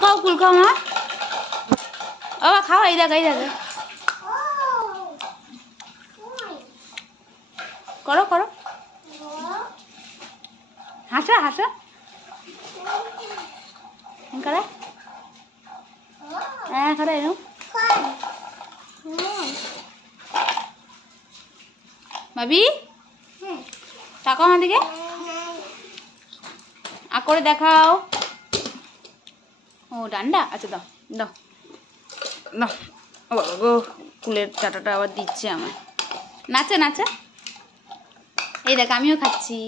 খাও কুল খাও মা। বাবা খাও, এই দেখ এই দেখ। করো করো, হাসা হাসা করে। হ্যাঁ করে এরকম। ভাবি তাকাও আমার দিকে, আ করে দেখাও। ও ডান্ডা, আচ্ছা দাও দাও দাও। ও বাবা গো, কুলের চাটাটা আবার দিচ্ছে আমার। নাচে নাচে, এই দেখ আমিও খাচ্ছি।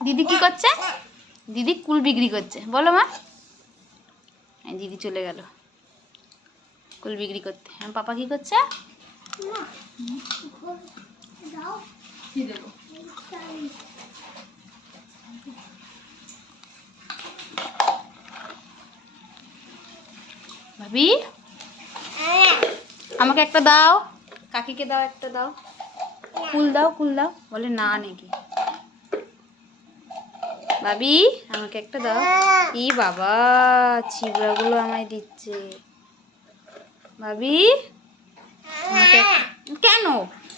দিদি কি করছে? দিদি কুল বিক্রি করছে, বলো মা। দিদি চলে গেল কুল বিক্রি করতে। পাপা কি করছে? ভাবি আমাকে একটা দাও, কাকিকে দাও, একটা দাও, কুল দাও কুল দাও। বলে না নাকি? ভাবি আমাকে একটা দাও। ই বাবা, ছিবড়াগুলো আমায় দিচ্ছে। ভাবি আমাকে কেন?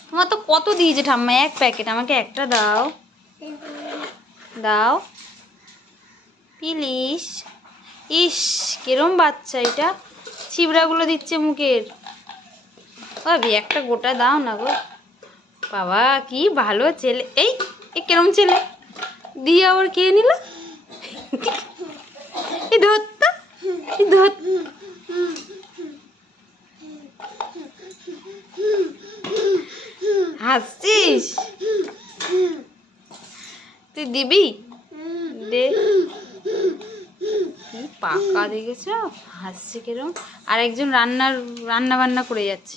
তোমার তো কত দিয়েছে ঠাম্মা, এক প্যাকেট, আমাকে একটা দাও দাও প্লিজ। ইস কিরম বাচ্চা এটা, ছিবড়াগুলো দিচ্ছে মুখের। ভাবি একটা গোটা দাও না গো। বাবা কি ভালো ছেলে। এই কিরম ছেলে, দিয়ে আবার খেয়ে নিল। এই ধরতা, এই ধর। হাসছিস তুই? দিবি দে। কি পাকা দেখেছ, হাসছে কিরম। আর একজন রান্না বান্না করে যাচ্ছে।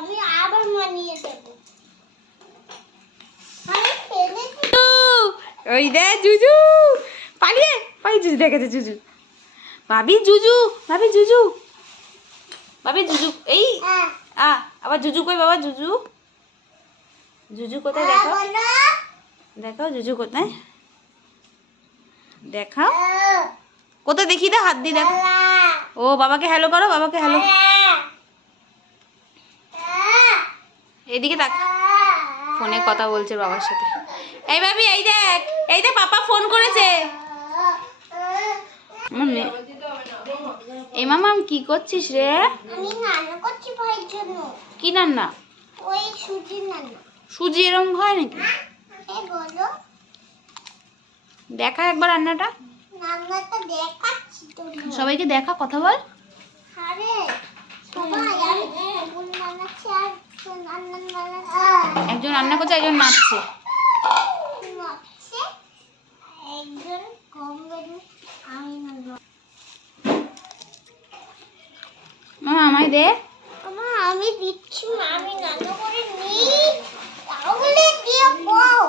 আমি আবার মানিয়ে দেব। ওই দে জুজু পালিয়ে পালিয়ে, জুজু দেখেছে জুজু। ভাবি জুজু, ভাবি জুজু, ভাবি জুজু। এই আবার জুজু কই বাবা? জুজু জুজু কোথায়? দেখাও দেখাও জুজু কোথায়, দেখাও কোথায় দেখি দা, হাত দিয়ে দেখো। ও বাবাকে হ্যালো করো, বাবাকে হ্যালো। এদিকে তাক, ফোনে কথা বলছে বাবার সাথে। এই ভাবি এই দেখ, এই দেখ পাপা ফোন করেছে। এই মামা কি করছিস রে? আমি রান্না করছি ভাইয়ের জন্য। কি রান্না? ওই সুজি রান্না। সুজি এরকম হয় নাকি? এই বলো, দেখা একবার রান্নাটা। রান্নাটা দেখাচ্ছি তো। সবাইকে দেখা, কথা বল। আরে সবাই আমি ফুল বানাচ্ছি আর একজন রান্না করছে, একজন নাচছে। নাচছে, একজন কম বেরু। আমি না মামা আমায় দে। মা, আমি দিচ্ছি না, আমি রান্না করে নিই তাহলে দিয়ে পাও।